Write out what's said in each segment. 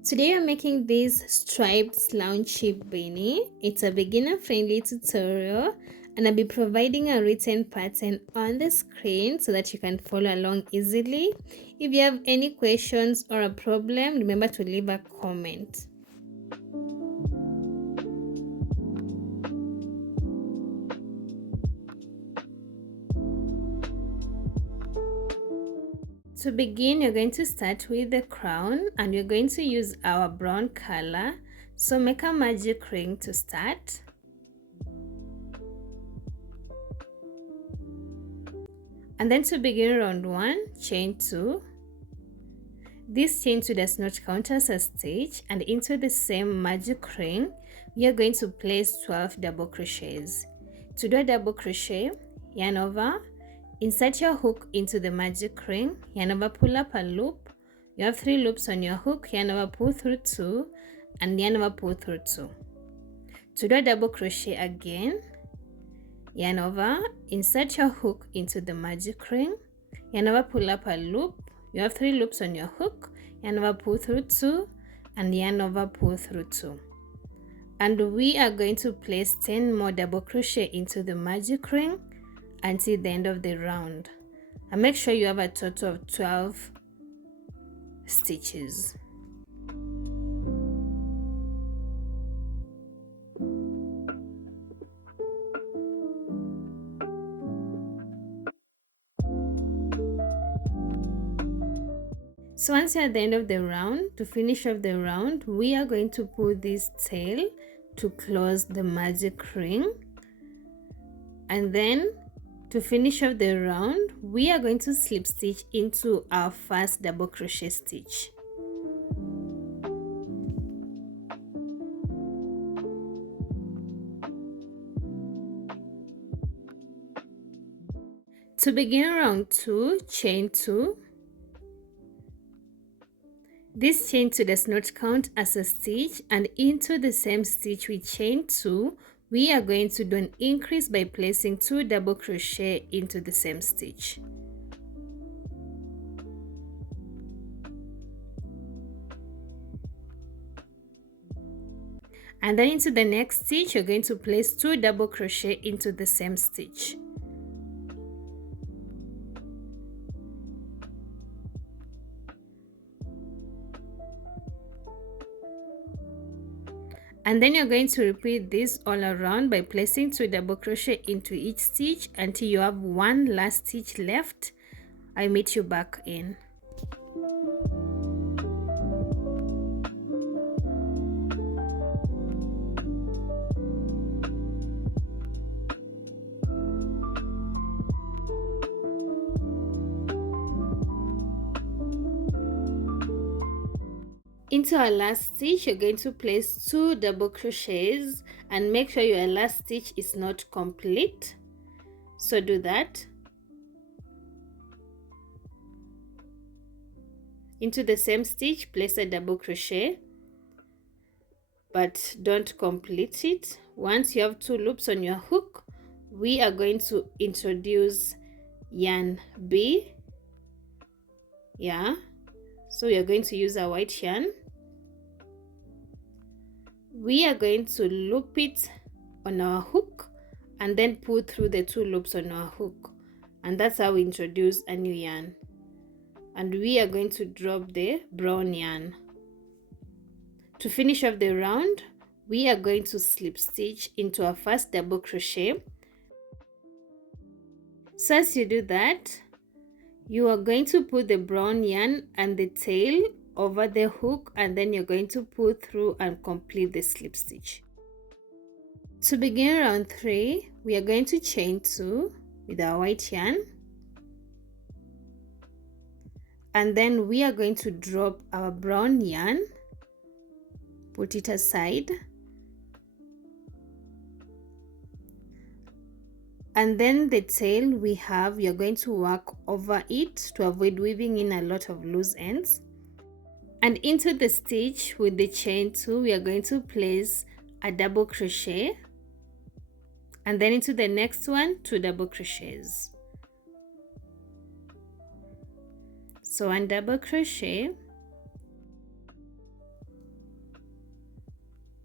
Today I'm making this striped slouchy beanie. It's a beginner friendly tutorial and I'll be providing a written pattern on the screen so that you can follow along easily. If you have any questions or a problem, remember to leave a comment. To begin, you're going to start with the crown and you're going to use our brown color. So make a magic ring to start. And then to begin round 1, chain 2. This chain 2 does not count as a stitch, and into the same magic ring, we are going to place 12 double crochets. To do a double crochet, yarn over, insert your hook into the magic ring, yarn over, pull up a loop. You have 3 loops on your hook, yarn over, pull through 2, and yarn over, pull through 2. To do a double crochet again, yarn over, insert your hook into the magic ring, yarn over, pull up a loop. You have 3 loops on your hook, yarn over, pull through 2, and yarn over, pull through 2. And we are going to place 10 more double crochet into the magic ring until the end of the round. And make sure you have a total of 12 stitches. So once you're at the end of the round, to finish off the round, we are going to pull this tail to close the magic ring. And then to finish off the round, we are going to slip stitch into our first double crochet stitch. To begin round 2, chain 2. This chain 2 does not count as a stitch, and into the same stitch with chain 2, we are going to do an increase by placing 2 double crochet into the same stitch. And then into the next stitch, you're going to place 2 double crochet into the same stitch. And then you're going to repeat this all around by placing 2 double crochet into each stitch until you have 1 last stitch left. I meet you back in. Into our last stitch, you're going to place 2 double crochets and make sure your last stitch is not complete. So do that. Into the same stitch, place a double crochet, but don't complete it. Once you have 2 loops on your hook, we are going to introduce yarn B. So we are going to use a white yarn. We are going to loop it on our hook and then pull through the 2 loops on our hook, and that's how we introduce a new yarn. And we are going to drop the brown yarn. To finish off the round, we are going to slip stitch into our first double crochet. So as you do that, you are going to put the brown yarn and the tail over the hook, and then you're going to pull through and complete the slip stitch. To begin round 3, we are going to chain 2 with our white yarn, and then we are going to drop our brown yarn, put it aside, and then the tail we have, you're going to work over it to avoid weaving in a lot of loose ends. And into the stitch with the chain 2, we are going to place a double crochet, and then into the next one, 2 double crochets. So 1 double crochet,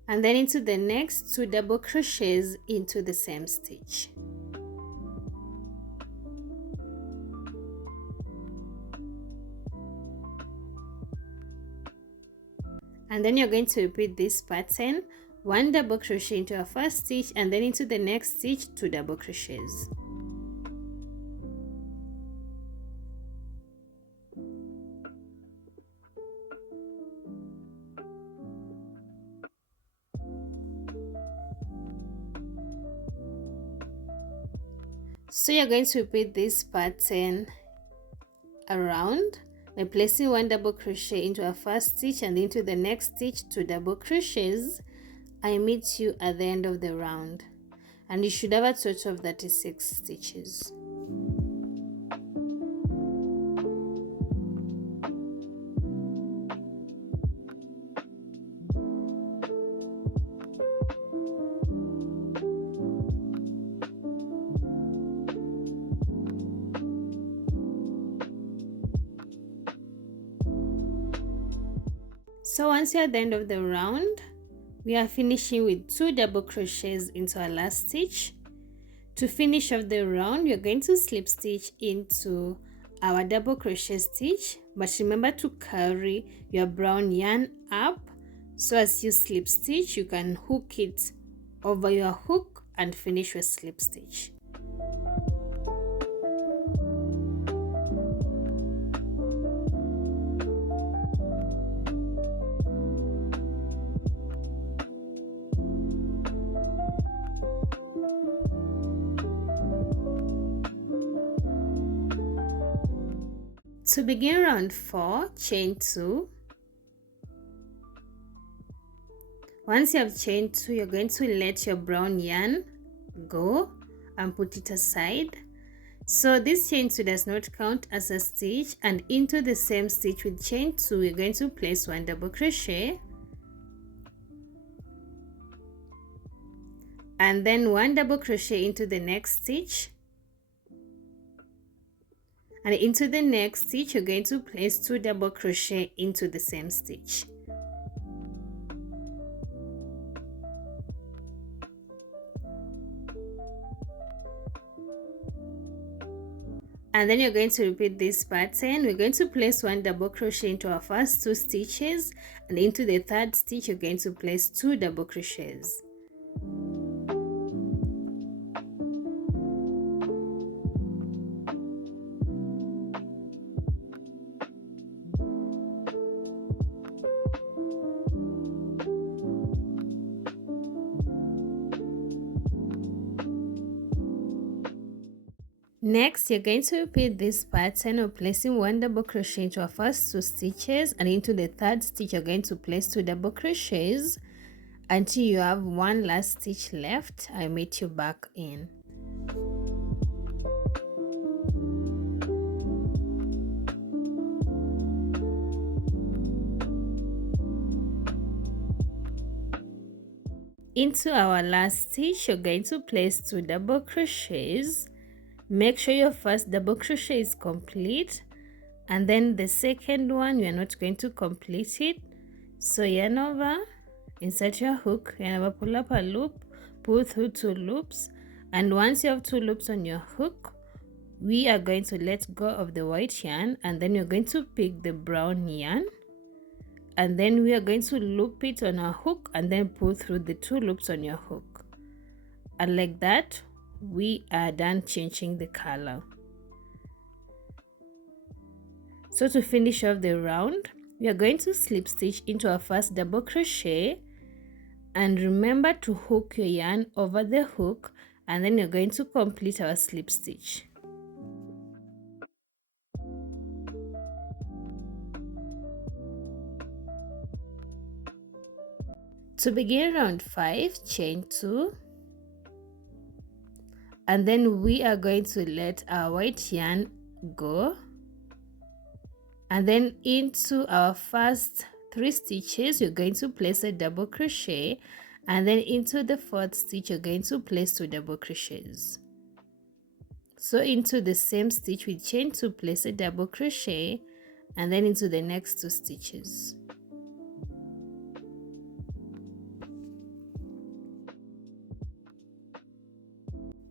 and then into the next 2 double crochets into the same stitch. And then you're going to repeat this pattern, 1 double crochet into our first stitch, and then into the next stitch 2 double crochets. So you're going to repeat this pattern around by placing 1 double crochet into our first stitch and into the next stitch 2 double crochets. I meet you at the end of the round, and you should have a total of 36 stitches. So once you're at the end of the round, we are finishing with 2 double crochets into our last stitch. To finish off the round, you're going to slip stitch into our double crochet stitch, but remember to carry your brown yarn up, so as you slip stitch you can hook it over your hook and finish with slip stitch. To begin round 4, chain 2. Once you have chained 2, you're going to let your brown yarn go and put it aside. So this chain 2 does not count as a stitch, and into the same stitch with chain 2 we're going to place 1 double crochet and then 1 double crochet into the next stitch, and into the next stitch you're going to place 2 double crochet into the same stitch. And then you're going to repeat this pattern. We're going to place 1 double crochet into our first 2 stitches, and into the third stitch you're going to place 2 double crochets. Next, you're going to repeat this pattern of placing 1 double crochet into our first 2 stitches, and into the third stitch you're going to place 2 double crochets until you have 1 last stitch left. I meet you back in. Into our last stitch you're going to place 2 double crochets. Make sure your first double crochet is complete, and then the second one you're not going to complete it. So yarn over, insert your hook, yarn over, pull up a loop, pull through 2 loops, and once you have 2 loops on your hook, we are going to let go of the white yarn, and then you're going to pick the brown yarn, and then we are going to loop it on our hook and then pull through the 2 loops on your hook, and like that we are done changing the color. So to finish off the round, we are going to slip stitch into our first double crochet, and remember to hook your yarn over the hook, and then you're going to complete our slip stitch. To begin round 5, chain 2, and then we are going to let our white yarn go, and then into our first 3 stitches you're going to place a double crochet, and then into the 4th stitch you're going to place 2 double crochets. So into the same stitch with chain 2 place a double crochet, and then into the next 2 stitches.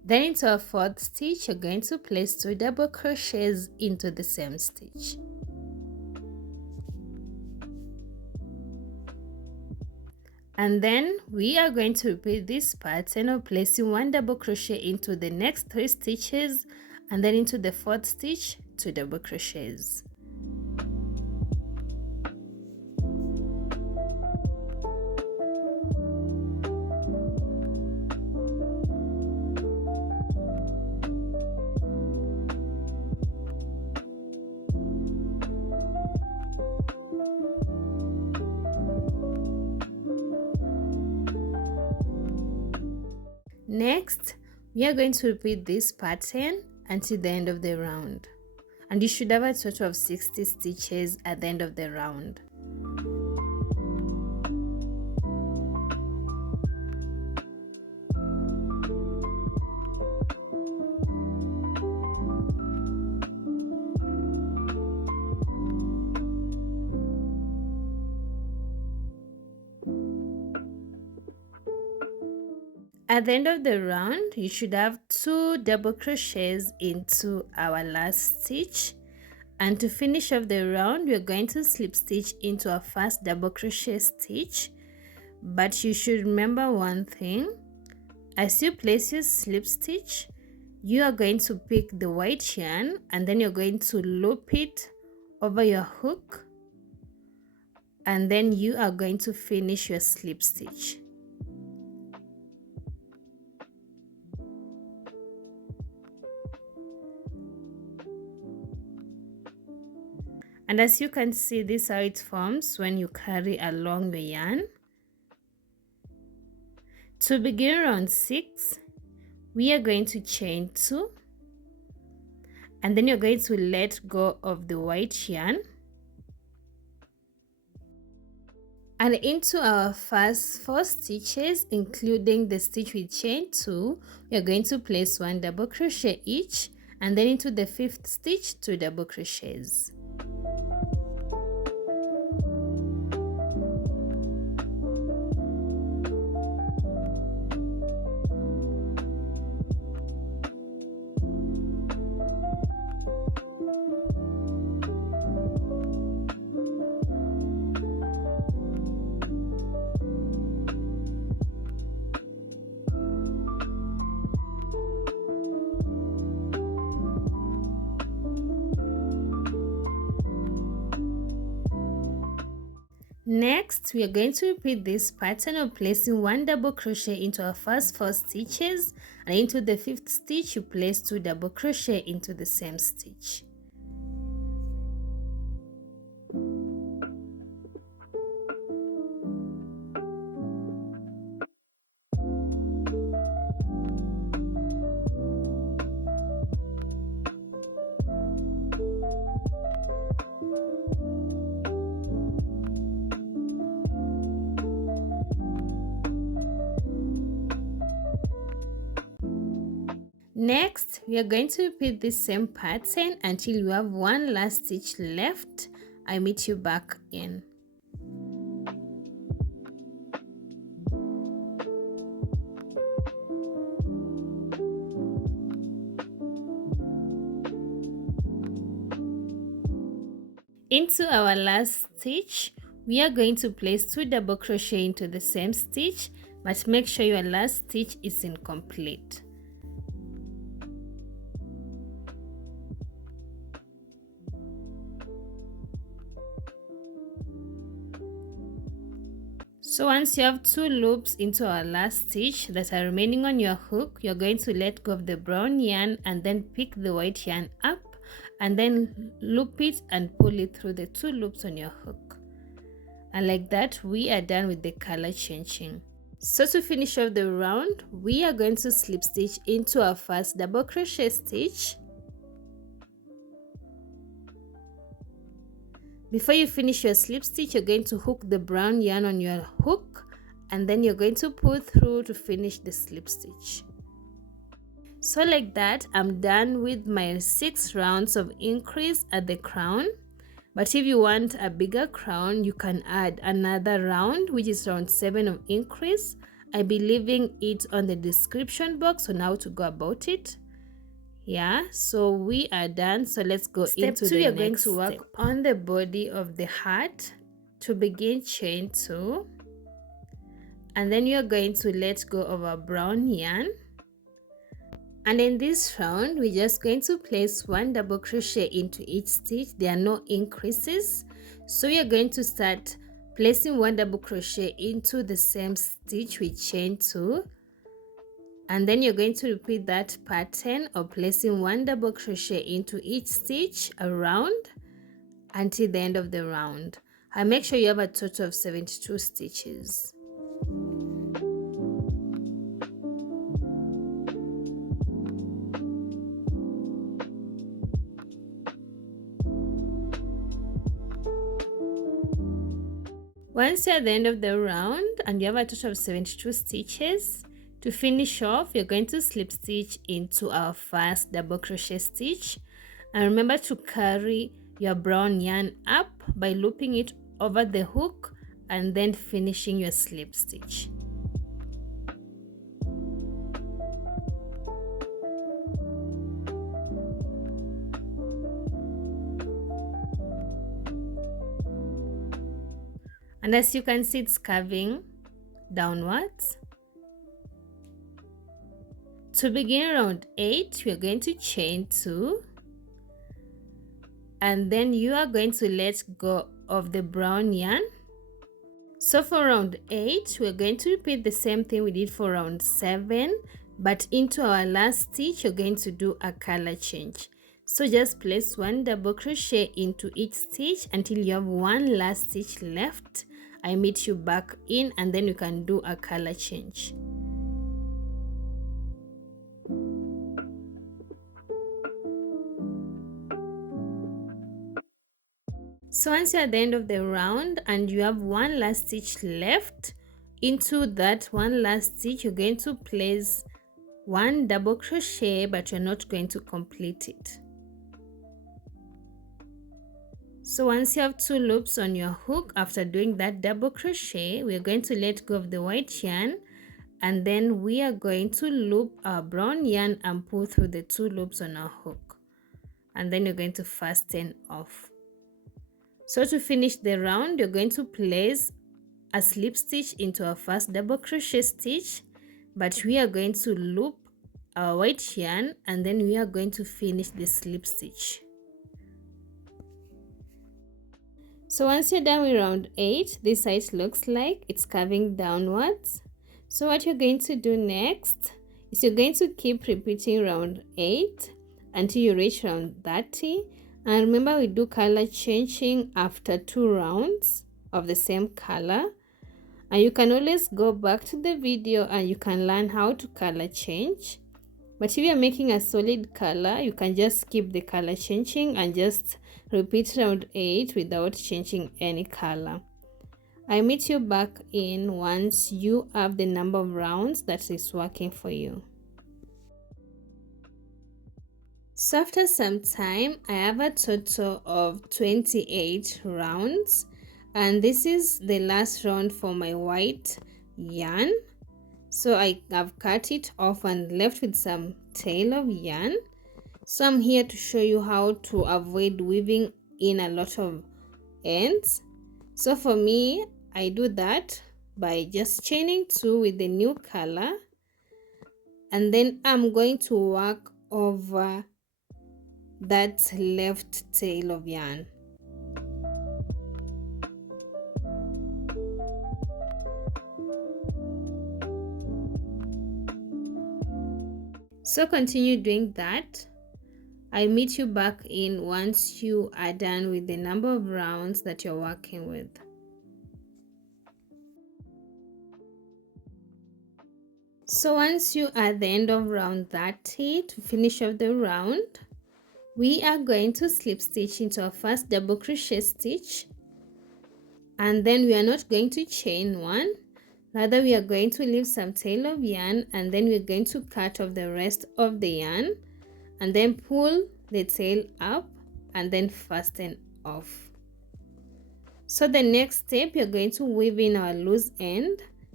Then into our fourth stitch, you're going to place 2 double crochets into the same stitch. And then we are going to repeat this pattern of placing 1 double crochet into the next 3 stitches, and then into the fourth stitch 2 double crochets. Next, we are going to repeat this pattern until the end of the round, and you should have a total of 60 stitches at the end of the round. At the end of the round, you should have 2 double crochets into our last stitch, and to finish off the round, we're going to slip stitch into our first double crochet stitch. But you should remember one thing: as you place your slip stitch, you are going to pick the white yarn and then you're going to loop it over your hook, and then you are going to finish your slip stitch. And as you can see, this is how it forms when you carry along the yarn. To begin round 6, we are going to chain 2, and then you're going to let go of the white yarn. And into our first 4 stitches, including the stitch with chain 2, we are going to place 1 double crochet each, and then into the 5th stitch 2 double crochets. Next, we are going to repeat this pattern of placing 1 double crochet into our first 4 stitches, and into the 5th stitch you place 2 double crochet into the same stitch. Next, we are going to repeat the same pattern until you have 1 last stitch left. I meet you back in. Into our last stitch, we are going to place 2 double crochet into the same stitch, but make sure your last stitch is incomplete. So once you have 2 loops into our last stitch that are remaining on your hook, you're going to let go of the brown yarn and then pick the white yarn up and then loop it and pull it through the 2 loops on your hook. And like that, we are done with the color changing. So to finish off the round, we are going to slip stitch into our first double crochet stitch. Before you finish your slip stitch, you're going to hook the brown yarn on your hook, and then you're going to pull through to finish the slip stitch. So like that, I'm done with my 6 rounds of increase at the crown. But if you want a bigger crown, you can add another round, which is round 7 of increase. I'll be leaving it on the description box on how to go about it. Yeah, so we are done. So let's go into the next step. Step 2, you're going to work on the body of the heart. To begin, chain 2, and then you're going to let go of our brown yarn. And in this round, we're just going to place 1 double crochet into each stitch. There are no increases, so you're going to start placing 1 double crochet into the same stitch with chain 2, and then you're going to repeat that pattern of placing 1 double crochet into each stitch around until the end of the round. And make sure you have a total of 72 stitches. Once you're at the end of the round and you have a total of 72 stitches, to finish off, you're going to slip stitch into our first double crochet stitch. And remember to carry your brown yarn up by looping it over the hook and then finishing your slip stitch. And as you can see, it's curving downwards. To begin round 8, we're going to chain 2, and then you are going to let go of the brown yarn. So for round 8, we're going to repeat the same thing we did for round 7, but into our last stitch, you're going to do a color change. So just place 1 double crochet into each stitch until you have 1 last stitch left. I meet you back in, and then you can do a color change. So once you're at the end of the round and you have 1 last stitch left, into that 1 last stitch you're going to place 1 double crochet, but you're not going to complete it. So once you have 2 loops on your hook, after doing that double crochet, we're going to let go of the white yarn, and then we are going to loop our brown yarn and pull through the 2 loops on our hook, and then you're going to fasten off. So to finish the round, you're going to place a slip stitch into our first double crochet stitch, but we are going to loop our white yarn, and then we are going to finish the slip stitch. So once you're done with round 8, this side looks like it's curving downwards. So what you're going to do next is you're going to keep repeating round 8 until you reach round 30. And remember, we do color changing after 2 rounds of the same color. And you can always go back to the video and you can learn how to color change. But if you're making a solid color, you can just skip the color changing and just repeat round 8 without changing any color. I meet you back in once you have the number of rounds that is working for you. So after some time, I have a total of 28 rounds, and this is the last round for my white yarn. So I have cut it off and left with some tail of yarn. So I'm here to show you how to avoid weaving in a lot of ends. So for me, I do that by just chaining 2 with the new color, and then I'm going to work over that left tail of yarn. So continue doing that. I meet you back in once you are done with the number of rounds that you're working with. So once you are at the end of round 30, to finish off the round, we are going to slip stitch into our first double crochet stitch, and then we are not going to chain 1. Rather, we are going to leave some tail of yarn, and then we're going to cut off the rest of the yarn and then pull the tail up and then fasten off. So the next step, you're going to weave in our loose end.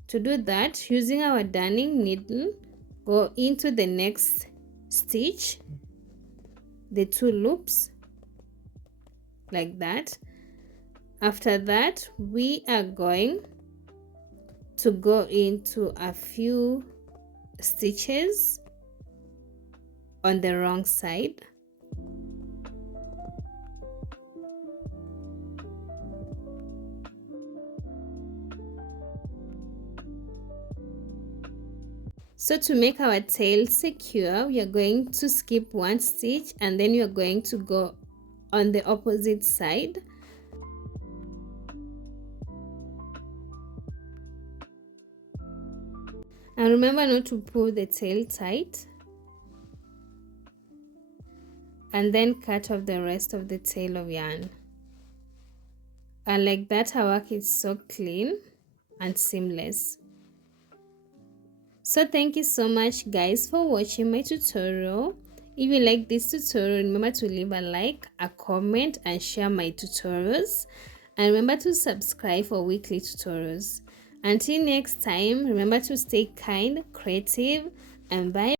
To do that, using our darning needle, go into the next stitch, the 2 loops, like that. After that, we are going to go into a few stitches on the wrong side. So to make our tail secure, we are going to skip 1 stitch and then you are going to go on the opposite side. And remember not to pull the tail tight. And then cut off the rest of the tail of yarn. And like that, our work is so clean and seamless. So thank you so much guys for watching my tutorial. If you like this tutorial, remember to leave a like, a comment and share my tutorials. And remember to subscribe for weekly tutorials. Until next time, remember to stay kind, creative and bye.